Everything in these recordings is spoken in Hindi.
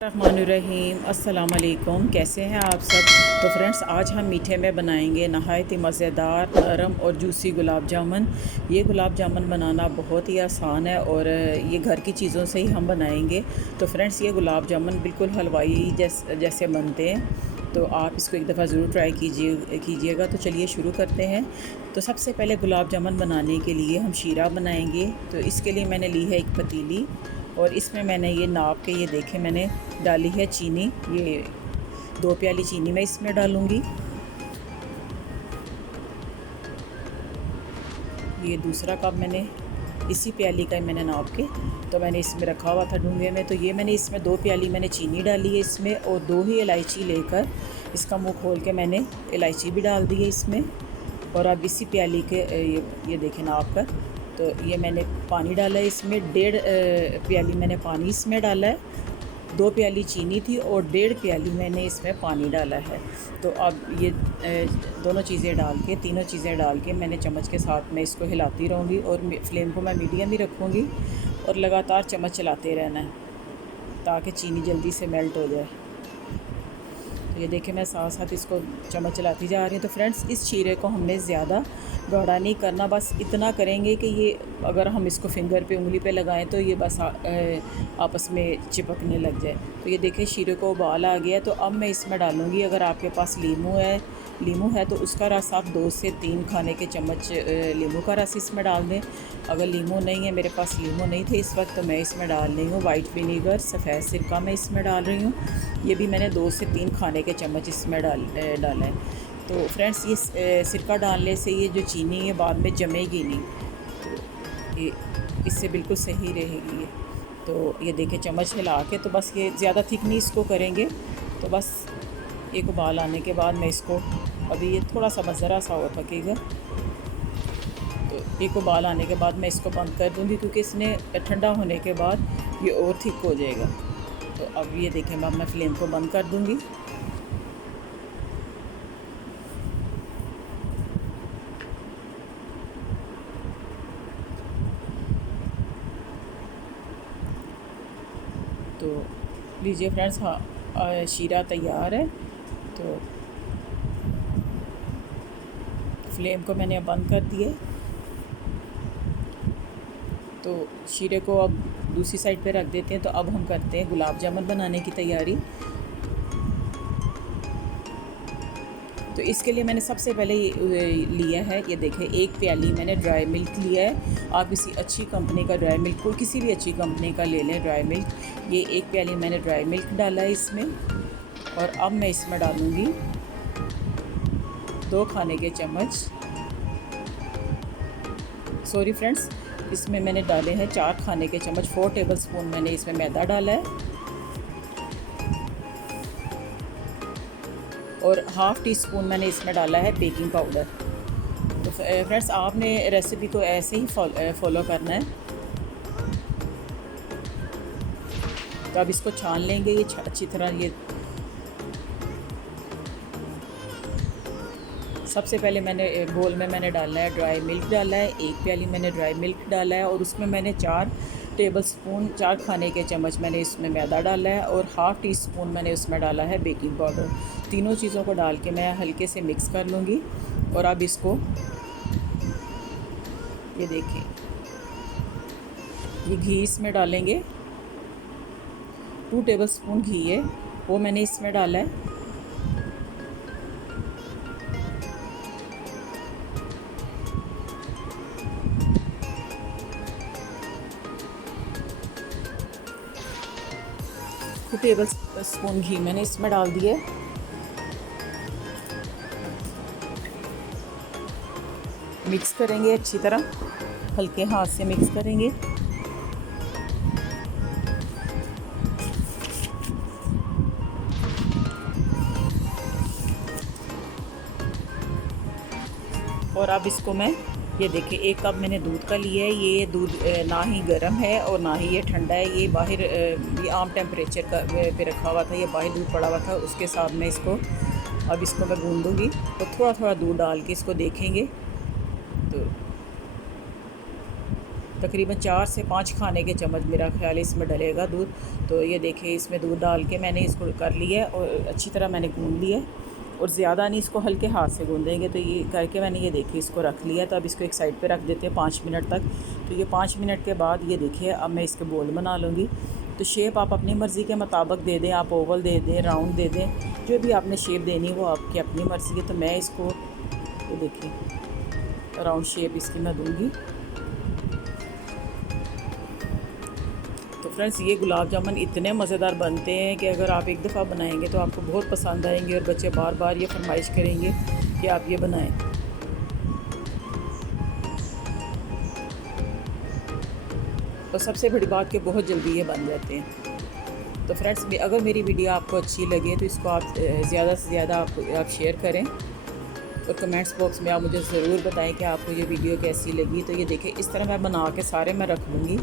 रहमानुर्रहीम अस्सलाम वालेकुम। कैसे हैं आप सब। तो फ्रेंड्स, आज हम मीठे में बनाएंगे नहायत ही मज़ेदार, नरम और जूसी गुलाब जामुन। ये गुलाब जामुन बनाना बहुत ही आसान है और ये घर की चीज़ों से ही हम बनाएंगे। तो फ्रेंड्स, ये गुलाब जामुन बिल्कुल हलवाई जैसे बनते हैं। तो आप इसको एक दफ़ा ज़रूर ट्राई कीजिएगा। तो चलिए शुरू करते हैं। तो सबसे पहले गुलाब जामुन बनाने के लिए हम शीरा बनाएंगे। तो इसके लिए मैंने ली है एक पतीली और इसमें मैंने ये नाप के, ये देखें, मैंने डाली है चीनी। ये 2 प्याली चीनी मैं इसमें डालूँगी। ये दूसरा कप मैंने इसी प्याली का मैंने नाप के तो मैंने इसमें रखा हुआ था डूंगे में। तो ये मैंने इसमें 2 प्याली मैंने चीनी डाली है इसमें, और 2 ही इलायची लेकर इसका मुंह खोल के मैंने इलायची भी डाल दी है इसमें। और अब इसी प्याली के ये देखें नाप कर, तो ये मैंने पानी डाला है इसमें। 1.5 प्याली मैंने पानी इसमें डाला है। 2 प्याली चीनी थी और 1.5 प्याली मैंने इसमें पानी डाला है। तो अब ये दोनों चीज़ें डाल के, तीनों चीज़ें डाल के मैंने चम्मच के साथ में इसको हिलाती रहूँगी और फ्लेम को मैं मीडियम ही रखूँगी और लगातार चम्मच चलाते रहना है ताकि चीनी जल्दी से मेल्ट हो जाए। तो ये देखिए मैं साथ साथ इसको चम्मच चलाती जा रही हूँ। तो फ्रेंड्स, इस शीरे को हमने ज़्यादा गाढ़ा नहीं करना, बस इतना करेंगे कि ये अगर हम इसको फिंगर पे, उंगली पे लगाएं तो ये बस आपस में चिपकने लग जाए। तो ये देखिए शीरे को उबाल आ गया। तो अब मैं इसमें डालूँगी, अगर आपके पास लीमू है तो उसका रस आप 2 से 3 खाने के चम्मच लीमू का रस इसमें डाल दें। अगर लीमू नहीं है, मेरे पास लीमू नहीं थे इस वक्त, तो मैं इसमें डाल रही हूँ वाइट विनीगर, सफ़ेद सिरका मैं इसमें डाल रही हूँ। ये भी मैंने 2 से 3 खाने के चम्मच इसमें डाला है। तो फ्रेंड्स, ये सिरका डालने से ये जो चीनी है बाद में जमेगी नहीं, तो ये इससे बिल्कुल सही रहेगी ये। तो ये देखिए चम्मच हिला के, तो बस ये ज़्यादा थिक नहीं इसको करेंगे। तो बस एक उबाल आने के बाद मैं इसको, अभी ये थोड़ा सा बस ज़रा सा और पकेगा, तो एक उबाल आने के बाद मैं इसको बंद कर दूँगी क्योंकि इसने ठंडा होने के बाद ये और थिक हो जाएगा। तो अब ये देखें, अब मैं फ्लेम को बंद कर दूँगी। तो लीजिए फ्रेंड्स, हाँ, शीरा तैयार है। तो फ्लेम को मैंने अब बंद कर दिए। तो शीरे को अब दूसरी साइड पे रख देते हैं। तो अब हम करते हैं गुलाब जामुन बनाने की तैयारी। तो इसके लिए मैंने सबसे पहले लिया है, ये देखें, 1 प्याली मैंने ड्राई मिल्क लिया है। आप किसी अच्छी कंपनी का ड्राई मिल्क, कोई किसी भी अच्छी कंपनी का ले लें ड्राई मिल्क। ये 1 प्याली मैंने ड्राई मिल्क डाला है इसमें। और अब मैं इसमें डालूँगी 2 खाने के चम्मच, सॉरी फ्रेंड्स, इसमें मैंने डाले हैं 4 खाने के चम्मच, 4 टेबल स्पून मैंने इसमें मैदा डाला है। और हाफ़ टी स्पून मैंने इसमें डाला है बेकिंग पाउडर। तो फ्रेंड्स, आपने रेसिपी को ऐसे ही फॉलो करना है। तो अब इसको छान लेंगे ये अच्छी तरह। ये सबसे पहले मैंने बोल में मैंने डाला है ड्राई मिल्क डाला है, 1 प्याली मैंने ड्राई मिल्क डाला है और उसमें मैंने 4 टेबल स्पून, 4 खाने के चम्मच मैंने इसमें मैदा डाला है और हाफ़ टी स्पून मैंने उसमें डाला है बेकिंग पाउडर। तीनों चीज़ों को डाल के मैं हल्के से मिक्स कर लूँगी। और अब इसको, ये देखिए, ये घी इसमें डालेंगे। 2 टेबल स्पून घी है, वो मैंने इसमें डाला है। टू टेबल स्पून घी मैंने इसमें डाल दिए। मिक्स करेंगे अच्छी तरह, हल्के हाथ से मिक्स करेंगे। और अब इसको मैं, ये देखिए, 1 कप मैंने दूध का लिया है। ये दूध ना ही गर्म है और ना ही ये ठंडा है। ये बाहर, ये आम टेम्परेचर का पे रखा हुआ था, ये बाहर दूध पड़ा हुआ था। उसके साथ में इसको, अब इसको मैं गूँधूँगी। तो थोड़ा थोड़ा दूध डाल के इसको देखेंगे। तो तकरीबन 4 से 5 खाने के चम्मच मेरा ख्याल है इसमें डलेगा दूध। तो ये देखिए इसमें दूध डाल के मैंने इसको कर लिया है और अच्छी तरह मैंने गूँध लिया है, और ज़्यादा नहीं, इसको हल्के हाथ से गूँधेंगे। तो ये करके मैंने ये देखिए इसको रख लिया। तो अब इसको एक साइड पे रख देते हैं 5 मिनट तक। तो ये 5 मिनट के बाद ये देखिए अब मैं इसके बोल बना लूँगी। तो शेप आप अपनी मर्ज़ी के मुताबिक दे दें, आप ओवल दे दें, राउंड दे दें, जो भी आपने शेप देनी वो आपकी अपनी मर्ज़ी है। तो मैं इसको ये देखिए राउंड शेप इसकी मैं दूँगी। तो फ्रेंड्स ये गुलाब जामुन इतने मज़ेदार बनते हैं कि अगर आप एक दफ़ा बनाएंगे तो आपको बहुत पसंद आएंगे, और बच्चे बार बार ये फरमाइश करेंगे कि आप ये बनाएं। तो सबसे बड़ी बात कि बहुत जल्दी ये बन जाते हैं। तो फ्रेंड्स अगर मेरी वीडियो आपको अच्छी लगे तो इसको आप ज़्यादा से ज़्यादा आप शेयर करें, और कमेंट्स बॉक्स में आप मुझे ज़रूर बताएं कि आपको ये वीडियो कैसी लगी। तो ये देखिए इस तरह मैं बना के सारे मैं रख लूँगी।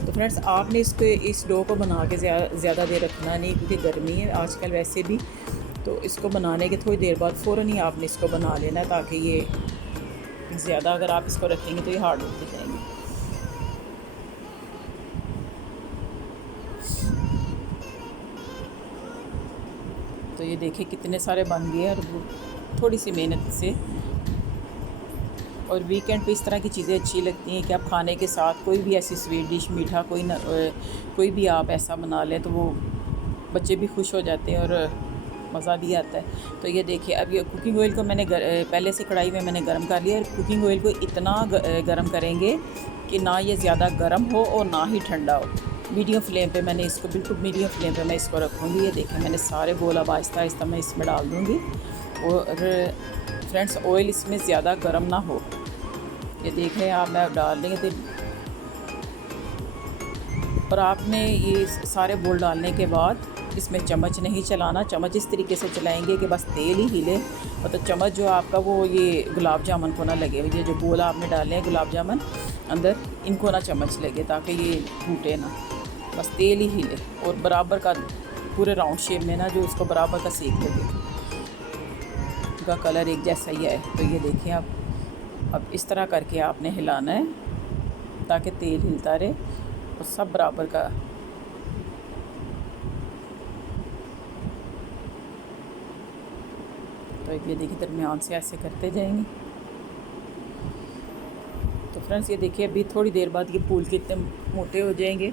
तो फ्रेंड्स आपने इस डो को बना के ज़्यादा देर रखना नहीं, क्योंकि गर्मी है आजकल वैसे भी। तो इसको बनाने के थोड़ी देर बाद फ़ौरन ही आपने इसको बना लेना है, ताकि ये ज़्यादा अगर आप इसको रखेंगे तो ये हार्ड होते जाएंगे। तो ये देखिए कितने सारे बन गए, और थोड़ी सी मेहनत से। और वीकेंड पे इस तरह की चीज़ें अच्छी लगती हैं कि आप खाने के साथ कोई भी ऐसी स्वीट डिश, मीठा कोई भी आप ऐसा बना लें तो वो बच्चे भी खुश हो जाते हैं और मज़ा भी आता है। तो ये देखिए अब ये कुकिंग ऑयल को मैंने पहले से कढ़ाई में मैंने गर्म कर लिया, और कुकिंग ऑयल को इतना गर्म करेंगे कि ना ये ज़्यादा गर्म हो और ना ही ठंडा हो। मीडियम फ्लेम पे मैंने इसको, बिल्कुल मीडियम फ्लेम पे मैं इसको रखूँगी। ये देखिए मैंने सारे गोल अब आहिस्ता आहिस्ता मैं इसमें डाल दूँगी। और फ्रेंड्स ऑयल इसमें ज़्यादा गर्म ना हो, ये देखें आप, मैं डाल देंगे तो। और आपने ये सारे बोल डालने के बाद इसमें चम्मच नहीं चलाना। चम्मच इस तरीके से चलाएंगे कि बस तेल ही हिले, और तो चम्मच जो आपका वो ये गुलाब जामुन को ना लगे। ये जो बोल आपने डाले हैं गुलाब जामुन अंदर, इनको ना चम्मच लगे, ताकि ये टूटे ना, बस तेल ही हिले और बराबर का पूरे राउंड शेप में ना जो उसको बराबर का सेक लगे, उनका कलर एक जैसा ही है। तो ये देखिए आप, अब इस तरह करके आपने हिलाना है ताकि तेल हिलता रहे और सब बराबर का। तो ये देखिए दरमियान से ऐसे करते जाएंगे। तो फ्रेंड्स ये देखिए अभी थोड़ी देर बाद ये फूल कितने मोटे हो जाएंगे।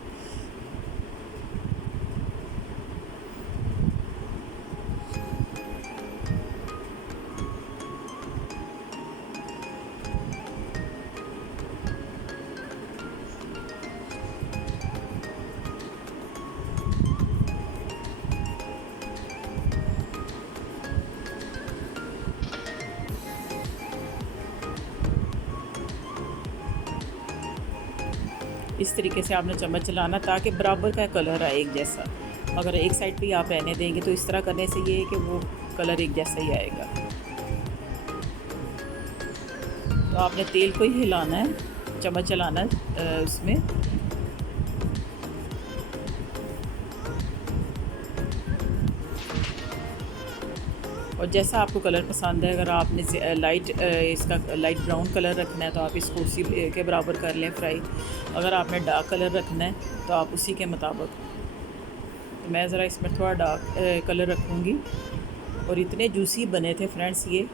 इस तरीके से आपने चम्मच चलाना ताकि बराबर का कलर आए एक जैसा। अगर एक साइड पे आप रहने देंगे तो इस तरह करने से ये है कि वो कलर एक जैसा ही आएगा। तो आपने तेल को ही हिलाना है, चम्मच चलाना है उसमें। और जैसा आपको कलर पसंद है, अगर आपने इसका लाइट ब्राउन कलर रखना है तो आप इसको उसी के बराबर कर लें फ्राई। अगर आपने डार्क कलर रखना है तो आप उसी के मुताबिक। तो मैं ज़रा इसमें थोड़ा डार्क कलर रखूँगी। और इतने जूसी बने थे फ्रेंड्स ये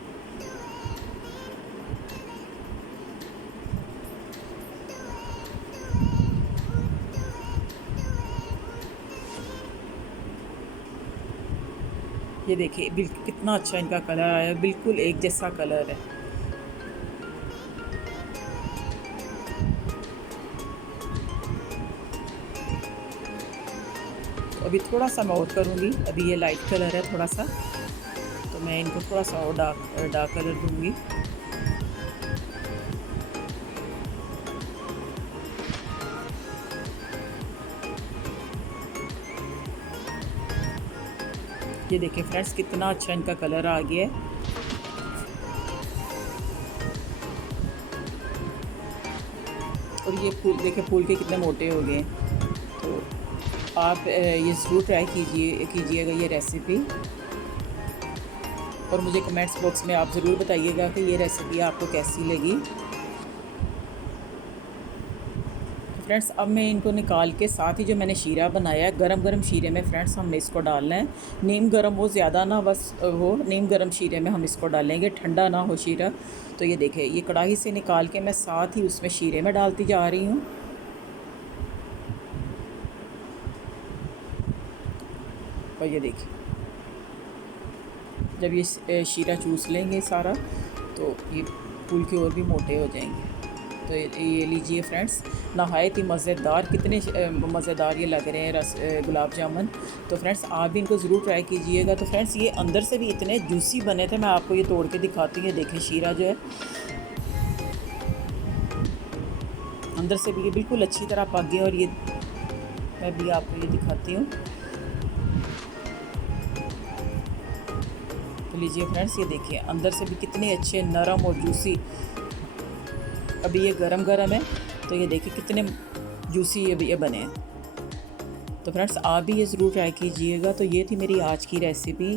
देखिए बिल्कुल कितना अच्छा इनका कलर आया, बिल्कुल एक जैसा कलर है। तो अभी थोड़ा सा मैं और करूँगी, अभी ये लाइट कलर है थोड़ा सा, तो मैं इनको थोड़ा सा और डार्क कलर दूँगी। ये देखिए फ्रेंड्स कितना अच्छा इनका कलर आ गया है। और ये फूल देखिए, फूल के कितने मोटे हो गए हैं। तो आप ये ज़रूर ट्राई कीजिएगा ये रेसिपी। और मुझे कमेंट्स बॉक्स में आप ज़रूर बताइएगा कि ये रेसिपी आपको कैसी लगी। फ्रेंड्स अब मैं इनको निकाल के साथ ही जो मैंने शीरा बनाया है गरम गरम शीरे में फ्रेंड्स हम इसको डालना है। नीम गरम हो, ज़्यादा ना बस हो, नीम गरम शीरे में हम इसको डालेंगे, ठंडा ना हो शीरा। तो ये देखिए ये कढ़ाई से निकाल के मैं साथ ही उसमें शीरे में डालती जा रही हूँ। और ये देखिए जब ये शीरा चूस लेंगे सारा तो ये फूल के और भी मोटे हो जाएंगे। तो ये लीजिए फ्रेंड्स, नहायत ही मज़ेदार, कितने मज़ेदार ये लग रहे हैं गुलाब जामुन। तो फ्रेंड्स आप भी इनको ज़रूर ट्राई कीजिएगा। तो फ्रेंड्स ये अंदर से भी इतने जूसी बने थे, मैं आपको ये तोड़ के दिखाती हूँ। देखें शीरा जो है अंदर से भी ये बिल्कुल अच्छी तरह पक गया। और ये मैं भी आपको ये दिखाती हूँ। तो लीजिए फ्रेंड्स ये देखिए अंदर से भी कितने अच्छे नरम और जूसी। अभी ये गरम गरम है तो ये देखिए कितने जूसी अभी ये बने हैं। तो फ्रेंड्स आप भी ये ज़रूर ट्राई कीजिएगा। तो ये थी मेरी आज की रेसिपी।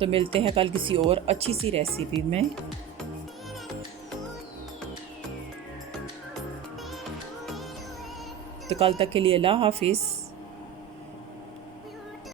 तो मिलते हैं कल किसी और अच्छी सी रेसिपी में। तो कल तक के लिए अल्लाह हाफिज़।